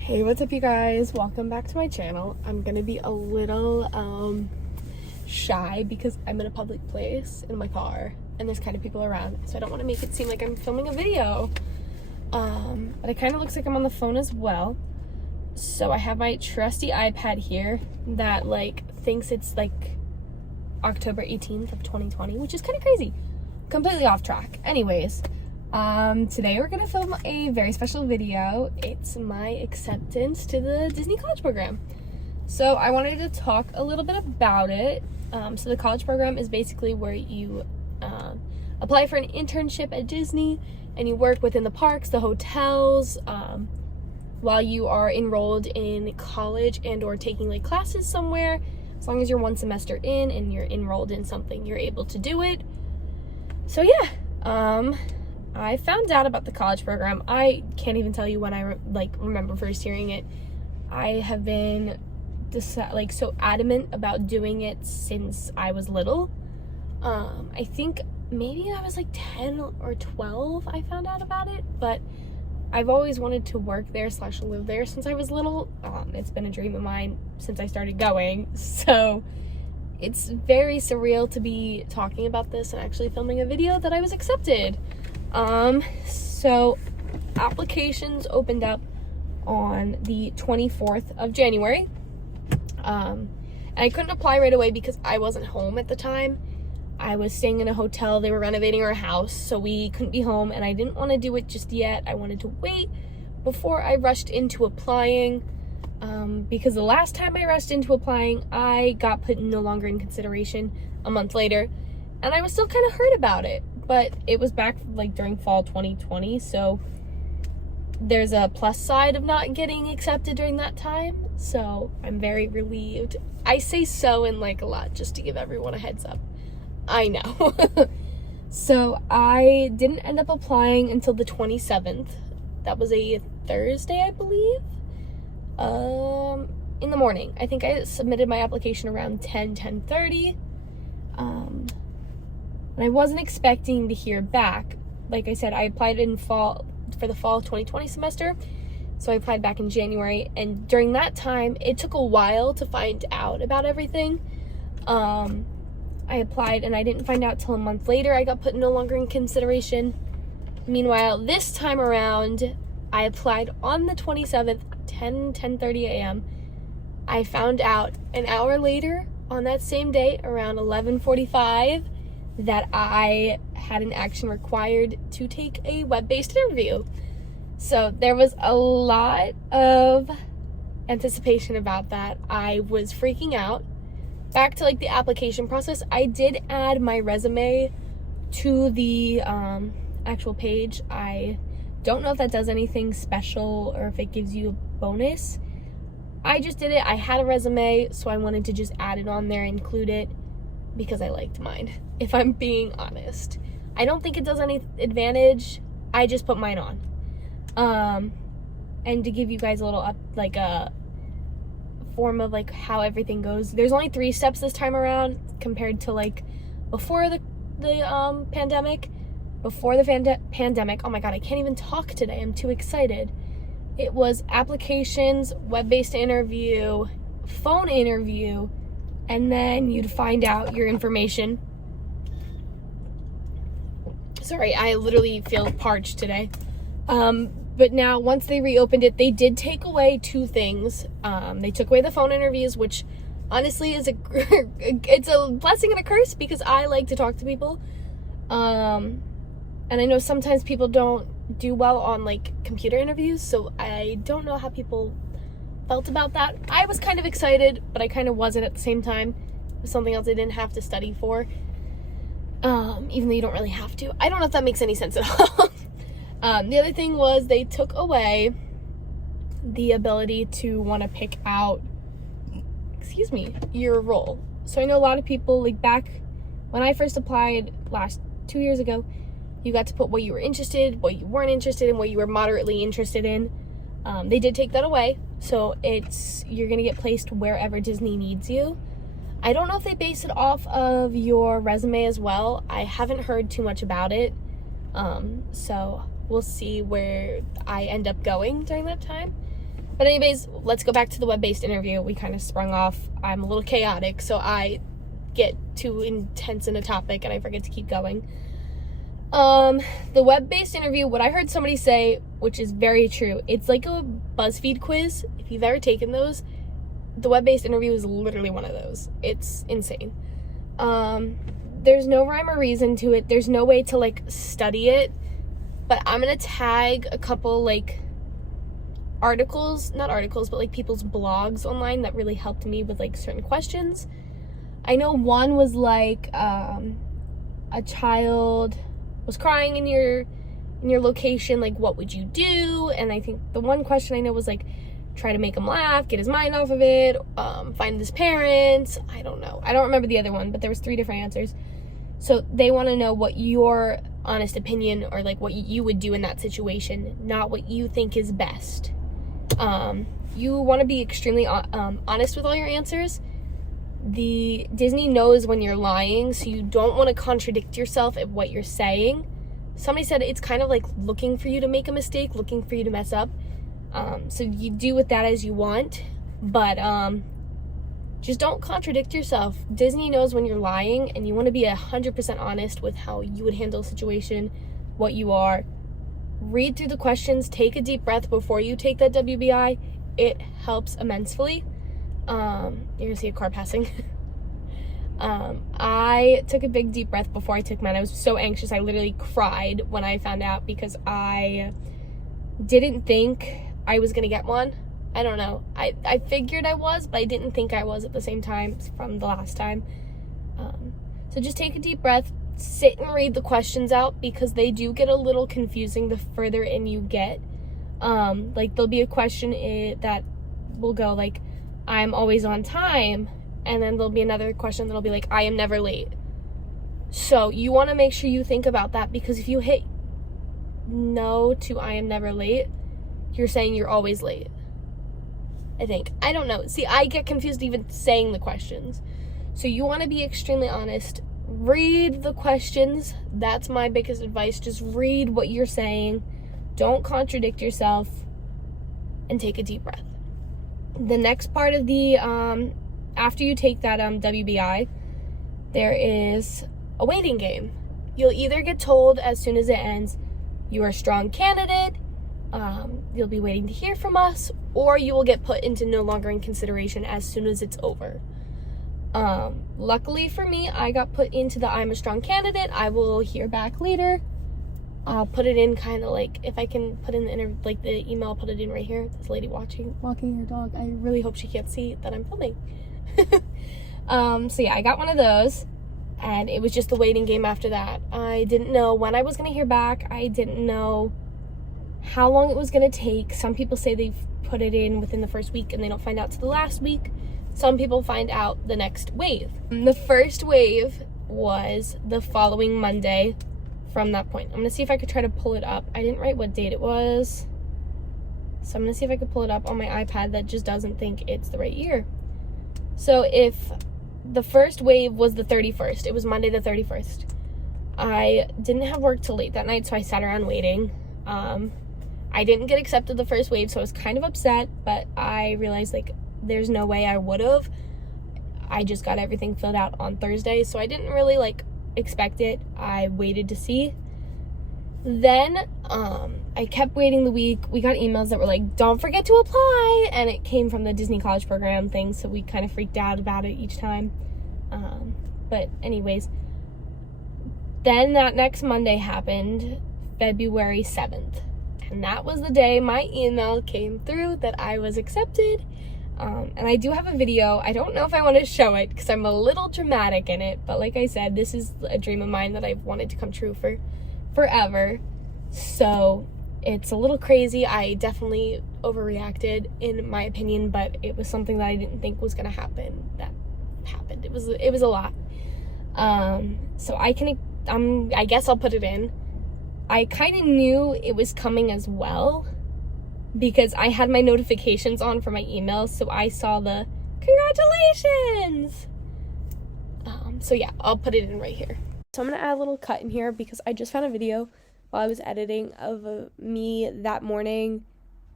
Hey, what's up you guys? Welcome back to my channel. I'm gonna be a little shy because I'm in a public place in my car and there's kind of people around, so I don't want to make it seem like I'm filming a video. But it kind of looks like I'm on the phone as well. So I have my trusty iPad here that thinks it's October 18th of 2020, which is kind of crazy. Completely off track. Anyways, today we're gonna film a very special video. It's my acceptance to the Disney college program. So I wanted to talk a little bit about it. So the college program is basically where you apply for an internship at Disney and you work within the parks, the hotels, while you are enrolled in college and or taking classes somewhere. As long as you're one semester in and you're enrolled in something, you're able to do it. So yeah, I found out about the college program. I can't even tell you when I remember first hearing it. I have been so adamant about doing it since I was little. I think maybe I was 10 or 12 I found out about it, but I've always wanted to work there / live there since I was little. It's been a dream of mine since I started going, so it's very surreal to be talking about this and actually filming a video that I was accepted. So applications opened up on the 24th of January. And I couldn't apply right away because I wasn't home at the time. I was staying in a hotel. They were renovating our house, so we couldn't be home, and I didn't want to do it just yet. I wanted to wait before I rushed into applying, because the last time I rushed into applying, I got put no longer in consideration a month later, and I was still kind of hurt about it. But it was back during fall 2020, so there's a plus side of not getting accepted during that time, so I'm very relieved. I say so in a lot just to give everyone a heads up. I know. So I didn't end up applying until the 27th. That was a Thursday, I believe, in the morning. I think I submitted my application around 10:30. And I wasn't expecting to hear back. Like I said, I applied for the fall 2020 semester. So I applied back in January. And during that time, it took a while to find out about everything. I applied and I didn't find out till a month later. I got put no longer in consideration. Meanwhile, this time around, I applied on the 27th, 10:30 a.m. I found out an hour later on that same day, around 11:45, that I had an action required to take a web-based interview. So there was a lot of anticipation about that. I was freaking out. Back to the application process, I did add my resume to the actual page. I don't know if that does anything special or if it gives you a bonus. I just did it. I had a resume, so I wanted to just add it on there, include it, because I liked mine, if I'm being honest. I don't think it does any advantage. I just put mine on. And to give you guys a little a form of how everything goes. There's only 3 steps this time around compared to before the pandemic. Before the pandemic, oh my god, I can't even talk today. I'm too excited. It was applications, web-based interview, phone interview, and then you'd find out your information. Sorry, I literally feel parched today. But now, once they reopened it, they did take away 2 things. They took away the phone interviews, which honestly is it's a blessing and a curse because I like to talk to people. And I know sometimes people don't do well on computer interviews, so I don't know how people felt about that. I was kind of excited, but I kind of wasn't at the same time. It was something else I didn't have to study for. Even though you don't really have to. I don't know if that makes any sense at all. The other thing was they took away the ability to want to pick out, your role. So I know a lot of people, back when I first applied 2 years ago, you got to put what you were interested, what you weren't interested in, what you were moderately interested in. They did take that away. So you're going to get placed wherever Disney needs you. I don't know if they base it off of your resume as well. I haven't heard too much about it. So we'll see where I end up going during that time. But anyways, let's go back to the web-based interview. We kind of sprung off. I'm a little chaotic, so I get too intense in a topic and I forget to keep going. The web-based interview, what I heard somebody say, which is very true, it's like a BuzzFeed quiz. If you've ever taken those, the web-based interview is literally one of those. It's insane. There's no rhyme or reason to it. There's no way to, like, study it. But I'm gonna tag a couple, like, not articles, but, like, people's blogs online that really helped me with, like, certain questions. I know one was, like, a child was crying in your location, like, what would you do? And I think the one question I know was, like, try to make him laugh, get his mind off of it, find his parents. I don't know. I don't remember the other one, but there was 3 different answers. So they want to know what your honest opinion or, like, what you would do in that situation, not what you think is best. You want to be extremely honest with all your answers. Disney knows when you're lying, so you don't want to contradict yourself at what you're saying. Somebody said it's kind of like looking for you to make a mistake, looking for you to mess up. So you do with that as you want, but just don't contradict yourself. Disney knows when you're lying, and you want to be 100% honest with how you would handle a situation, what you are. Read through the questions, take a deep breath before you take that WBI. It helps immensely. You're gonna see a car passing. I took a big deep breath before I took mine. I was so anxious. I literally cried when I found out because I didn't think I was gonna get one. I don't know. I figured I was, but I didn't think I was at the same time from the last time. So just take a deep breath, sit and read the questions out because they do get a little confusing the further in you get. Like there'll be a question that will go like, I'm always on time, and then there'll be another question that'll be like, I am never late. So you want to make sure you think about that, because if you hit no to I am never late, you're saying you're always late, I think. I don't know. See, I get confused even saying the questions. So you want to be extremely honest. Read the questions. That's my biggest advice. Just read what you're saying. Don't contradict yourself, and take a deep breath. The next part of the, after you take that WBI, there is a waiting game. You'll either get told as soon as it ends, you are a strong candidate, you'll be waiting to hear from us, or you will get put into no longer in consideration as soon as it's over. Luckily for me, I got put into the I'm a strong candidate. I will hear back later. I'll put it in kind of like, if I can put in the email, I'll put it in right here. This lady walking her dog. I really hope she can't see that I'm filming. So yeah, I got one of those, and it was just the waiting game after that. I didn't know when I was going to hear back. I didn't know how long it was going to take. Some people say they've put it in within the first week and they don't find out till the last week. Some people find out the next wave. The first wave was the following Monday. From that point, I'm gonna see if I could try to pull it up. I didn't write what date it was, so I'm gonna see if I could pull it up on my iPad that just doesn't think it's the right year. So if the first wave was the 31st, it was Monday the 31st. I didn't have work till late that night, so I sat around waiting. I didn't get accepted the first wave, so I was kind of upset, but I realized like there's no way I would have. I just got everything filled out on Thursday, so I didn't really like expect it. I waited to see. Then I kept waiting the week. We got emails that were like, don't forget to apply, and it came from the Disney College Program thing, so we kind of freaked out about it each time. But anyways, then that next Monday happened, February 7th, and that was the day my email came through that I was accepted. And I do have a video. I don't know if I want to show it because I'm a little dramatic in it, but like I said, this is a dream of mine that I've wanted to come true for forever. So it's a little crazy. I definitely overreacted in my opinion, but it was something that I didn't think was going to happen. That happened. It was a lot. So I guess I'll put it in. I kind of knew it was coming as well, because I had my notifications on for my email, so I saw the congratulations. So yeah, I'll put it in right here. So I'm gonna add a little cut in here because I just found a video while I was editing of me that morning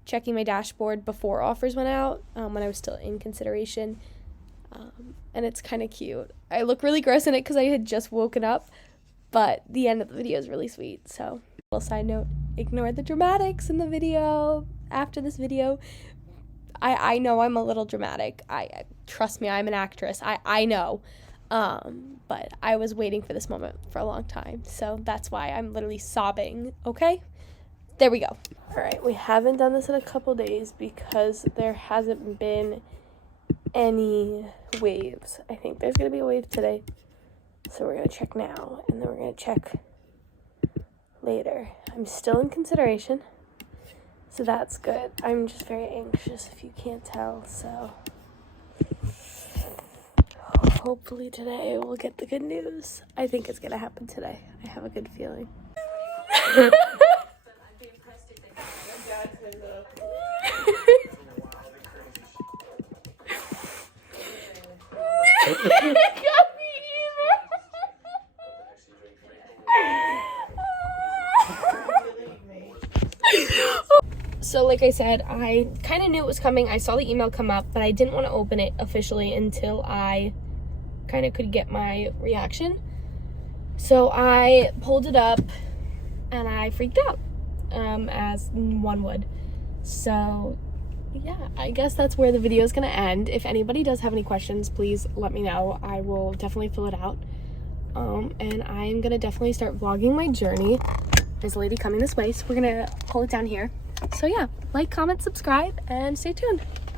checking my dashboard before offers went out, when I was still in consideration. And it's kind of cute. I look really gross in it because I had just woken up, but the end of the video is really sweet. So, little side note, ignore the dramatics in the video. After this video, I know I'm a little dramatic. Trust me, I'm an actress. I know. But I was waiting for this moment for a long time, so that's why I'm literally sobbing, okay? There we go. All right, we haven't done this in a couple days because there hasn't been any waves. I think there's gonna be a wave today, so we're gonna check now, and then we're gonna check later. I'm still in consideration, so that's good. I'm just very anxious, if you can't tell, so hopefully today we'll get the good news. I think it's gonna happen today. I have a good feeling. So like I said, I kind of knew it was coming. I saw the email come up, but I didn't want to open it officially until I kind of could get my reaction. So I pulled it up and I freaked out, as one would. So yeah, I guess that's where the video is going to end. If anybody does have any questions, please let me know. I will definitely fill it out. And I am going to definitely start vlogging my journey. There's a lady coming this way, so we're going to pull it down here. So yeah, like, comment, subscribe, and stay tuned.